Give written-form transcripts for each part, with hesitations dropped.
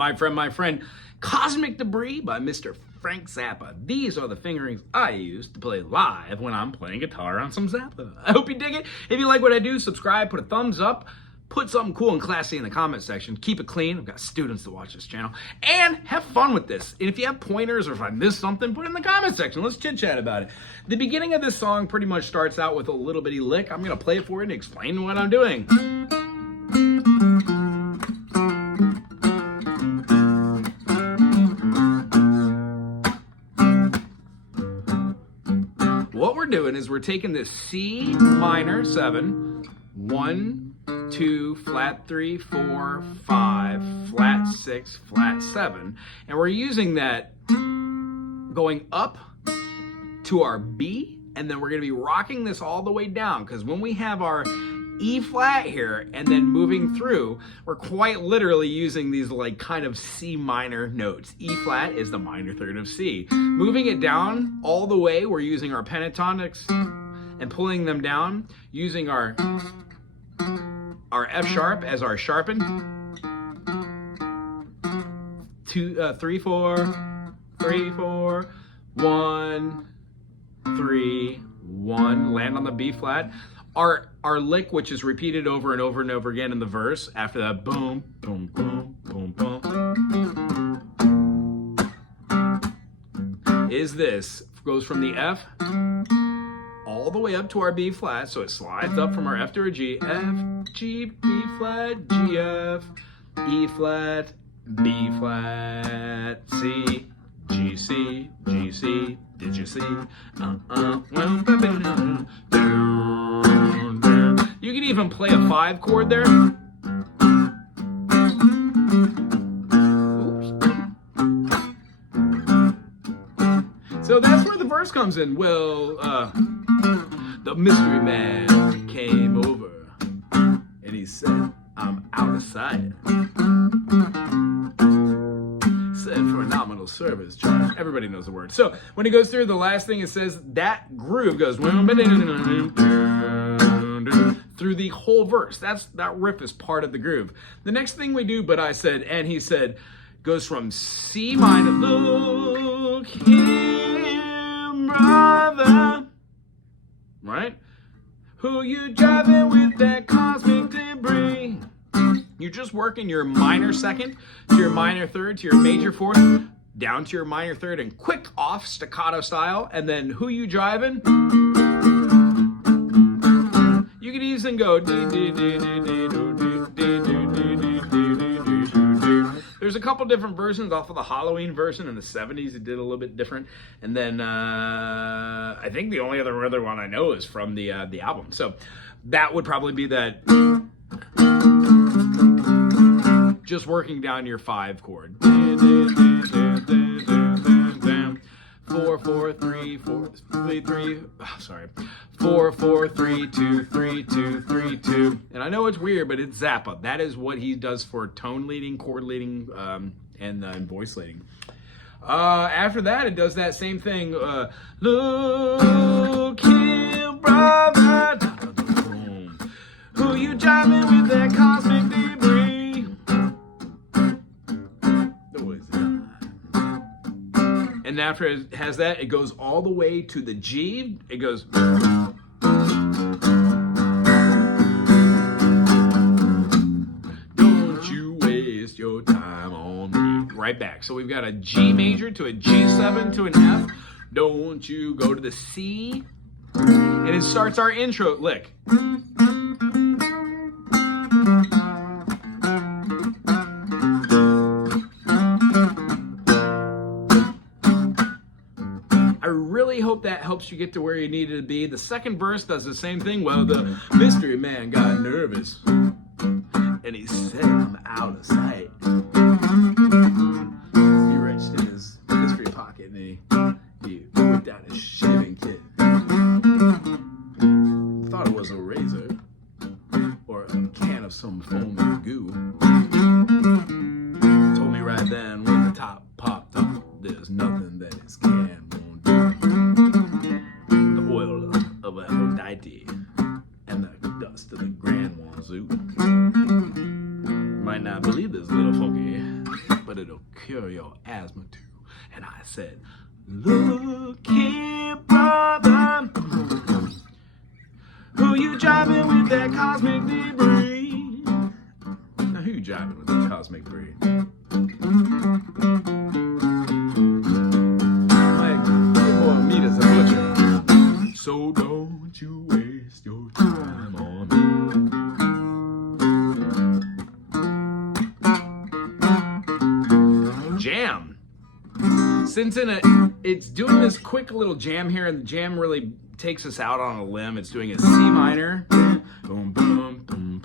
my friend, Cosmic Debris by Mr. Frank Zappa. These are the fingerings I use to play live when I'm playing guitar on some Zappa. I hope you dig it. If you like what I do, subscribe, put a thumbs up, put something cool and classy in the comment section. Keep it clean. I've got students that watch this channel. And have fun with this. And if you have pointers or if I missed something, put it in the comment section. Let's chit-chat about it. The beginning of this song pretty much starts out with a little bitty lick. I'm going to play it for you and explain what I'm doing. What we're doing is we're taking this C minor 7, 1, 2, flat 3, 4, 5, flat 6, flat 7, and we're using that going up to our B, and then we're going to be rocking this all the way down, because when we have our E flat here and then moving through, we're quite literally using these like kind of C minor notes. E flat is the minor third of C. Moving it down all the way, we're using our pentatonics and pulling them down, using our F sharp as our sharpen. 2, 3, 4, 3, 4, 1, 3, 1. Land on the B flat. Our lick, which is repeated over and over and over again in the verse, after that boom, boom, boom, boom, boom, is this. Goes from the F all the way up to our B flat, so it slides up from our F to our G. F, G, B flat, G, F, E flat, B flat, C, G, C, G, C. Did you see? You can even play a 5 chord there. Oops. So that's where the verse comes in. Well, the mystery man came over and he said, I'm out of sight. Said for a nominal service charge. Everybody knows the word. So when it goes through, the last thing it says, that groove goes through the whole verse. That riff is part of the groove. The next thing we do, but I said, and he said, goes from C minor, look here, brother, right? Who you driving with that cosmic debris? You're just working your minor second to your minor third to your major fourth, down to your minor third, and quick off staccato style, and then who you driving? You could even go. There's a couple different versions off of the Halloween version in the 70s. It did a little bit different, and then I think the only other one I know is from the album. So that would probably be that. Just working down your 5 chord. 4, 4, 3, 4, 3, 3. Sorry. 4, 4, 3, 2, 3, 2, 3, 2. And I know it's weird, but it's Zappa. That is what he does for tone leading, chord leading, and voice leading. After that, it does that same thing. Look here, brother. Who you driving with that cosmic debris? And after it has that, it goes all the way to the G. It goes. Don't you waste your time on me. Right back. So we've got a G major to a G7 to an F. Don't you go to the C. And it starts our intro lick. Hope that helps you get to where you needed to be. The second verse does the same thing. Well, the mystery man got nervous and he said, I'm out of sight. He reached in his mystery pocket and he whipped out his shaving kit. Thought it was a razor or a can of some foamy goo. Told me right then when the top popped off, there's nothing that his can won't do. Of Aphrodite and the dust of the Grand Wazoo. Might not believe this, it'll cure your asthma too. And I said, look here, brother, who you jiving with that cosmic debris? Now who you jiving with that cosmic debris? Like, good boy, meat is a butcher. So don't you waste your time on me. Jam. Since it's doing this quick little jam here, and the jam really takes us out on a limb. It's doing a C minor, boom, boom, boom, boom,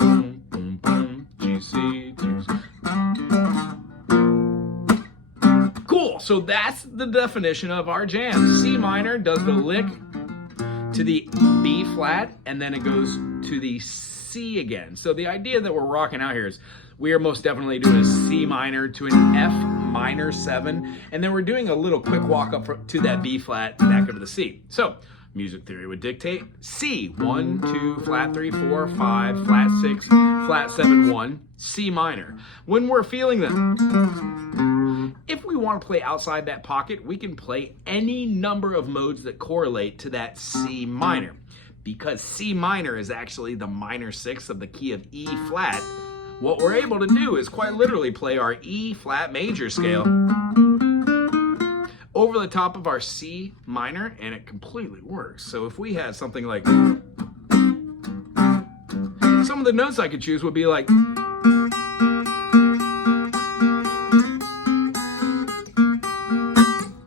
boom, boom, G, C, G, C. Cool. So that's the definition of our jam. C minor does the lick to the B flat, and then it goes to the C again. So the idea that we're rocking out here is we are most definitely doing a C minor to an F minor 7, and then we're doing a little quick walk up to that B flat and back up to the C. So music theory would dictate C, 1, 2, flat 3, 4, 5, flat 6, flat 7, 1, C minor. When we're feeling that, if we want to play outside that pocket, we can play any number of modes that correlate to that C minor. Because C minor is actually the minor 6 of the key of E flat, what we're able to do is quite literally play our E flat major scale over the top of our C minor, and it completely works. So if we had something like, some of the notes I could choose would be like,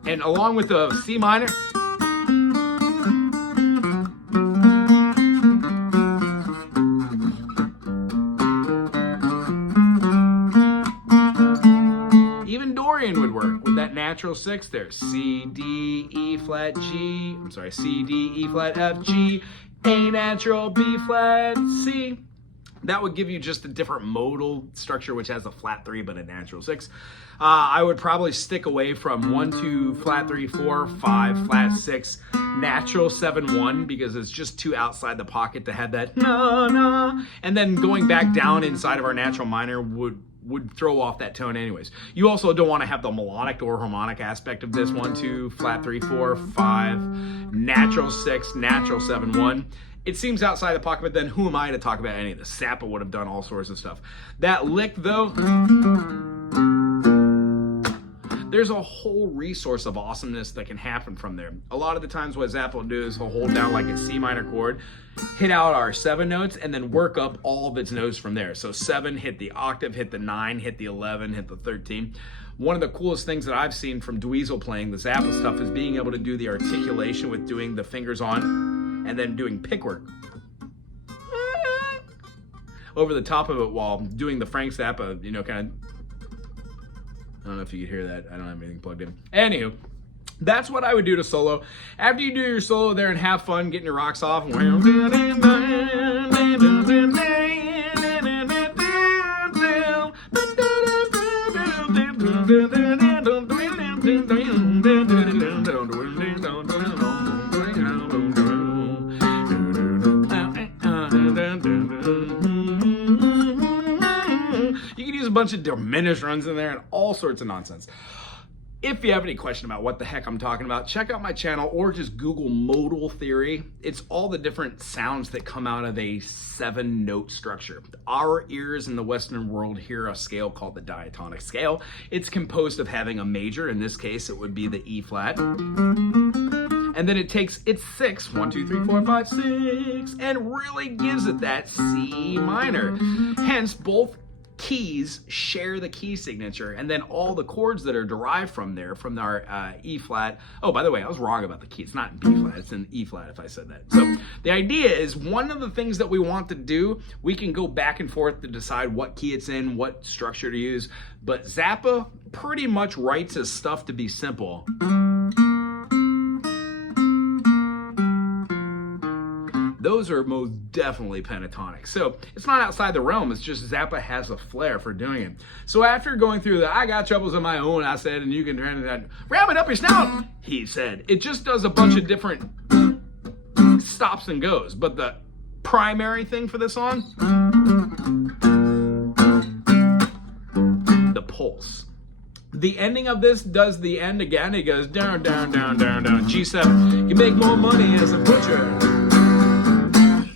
and along with the C minor, would work with that natural 6 there. C, D, E flat, G. I'm sorry, C, D, E flat, F, G, A natural, B flat, C. That would give you just a different modal structure, which has a flat 3 but a natural 6. I would probably stick away from 1, 2, flat 3, 4, 5, flat 6, natural 7, 1, because it's just too outside the pocket to have that na. And then going back down inside of our natural minor would throw off that tone anyways. You also don't want to have the melodic or harmonic aspect of this. 1, 2, flat 3, 4, 5, natural 6, natural 7, 1. It seems outside the pocket, but then who am I to talk about any of this? Zappa would have done all sorts of stuff. That lick though, there's a whole resource of awesomeness that can happen from there. A lot of the times what Zappa will do is he'll hold down like a C minor chord, hit out our 7 notes, and then work up all of its notes from there. So 7, hit the octave, hit the 9, hit the 11, hit the 13. One of the coolest things that I've seen from Dweezil playing the Zappa stuff is being able to do the articulation with doing the fingers on and then doing pick work over the top of it while doing the Frank Zappa, you know, kind of, I don't know if you could hear that. I don't have anything plugged in. Anywho, that's what I would do to solo. After you do your solo there and have fun getting your rocks off, you can use a bunch of diminished runs in there and all sorts of nonsense. If you have any question about what the heck I'm talking about, check out my channel or just Google modal theory. It's all the different sounds that come out of a 7-note structure. Our ears in the Western world hear a scale called the diatonic scale. It's composed of having a major. In this case, it would be the E flat. And then it takes its 6, 1, 2, 3, 4, 5, 6, and really gives it that C minor. Hence, both keys share the key signature, and then all the chords that are derived from there, from our E flat. Oh, by the way, I was wrong about the key. It's not in B flat, it's in E flat if I said that. So the idea is one of the things that we want to do, we can go back and forth to decide what key it's in, what structure to use, but Zappa pretty much writes his stuff to be simple. Those are most definitely pentatonic. So it's not outside the realm, it's just Zappa has a flair for doing it. So after going through the I got troubles of my own, I said, and you can turn that, ram it up your snout, he said. It just does a bunch of different stops and goes. But the primary thing for this song, the pulse. The ending of this does the end again. It goes down, down, down, down, down. G7. You make more money as a butcher.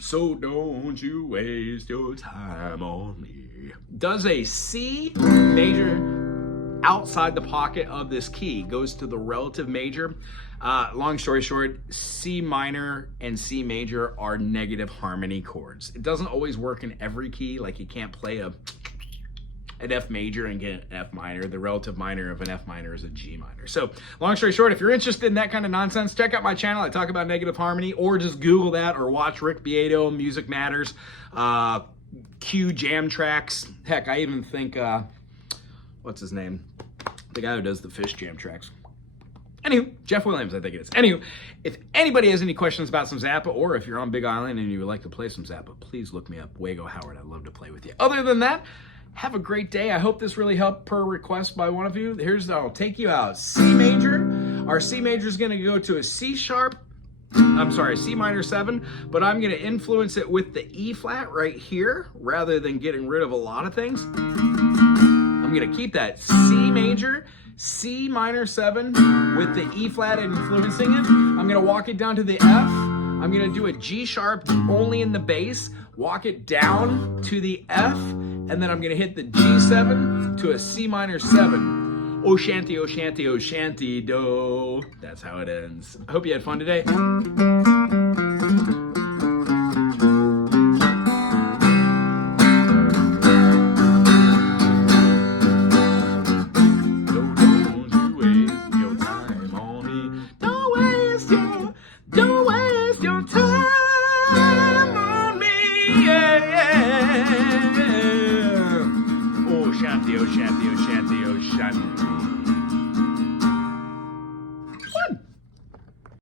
So don't you waste your time on me. Does a C major outside the pocket of this key, goes to the relative major. Long story short, C minor and C major are negative harmony chords. It doesn't always work in every key. Like you can't play an F major and get an F minor. The relative minor of an F minor is a G minor. So long story short, if you're interested in that kind of nonsense, check out my channel. I talk about negative harmony, or just Google that, or watch Rick Beato, Music Matters, Q Jam Tracks. Heck, I even think, what's his name? The guy who does the Fish Jam tracks. Anywho, Jeff Williams, I think it is. Anywho, if anybody has any questions about some Zappa, or if you're on Big Island and you would like to play some Zappa, please look me up, Wago Howard. I'd love to play with you. Other than that, have a great day. I hope this really helped per request by one of you. I'll take you out. C major. Our C major is going to go to a C sharp. I'm sorry, C minor 7, but I'm going to influence it with the E flat right here, rather than getting rid of a lot of things. I'm going to keep that C major, C minor 7 with the E flat influencing it. I'm going to walk it down to the F. I'm going to do a G sharp only in the bass, walk it down to the F, and then I'm going to hit the G7 to a C minor 7. Oh shanty, oh shanty, oh shanty, do. That's how it ends. I hope you had fun today. Oh shanty, oh shanty, oh shanty, oh shanty.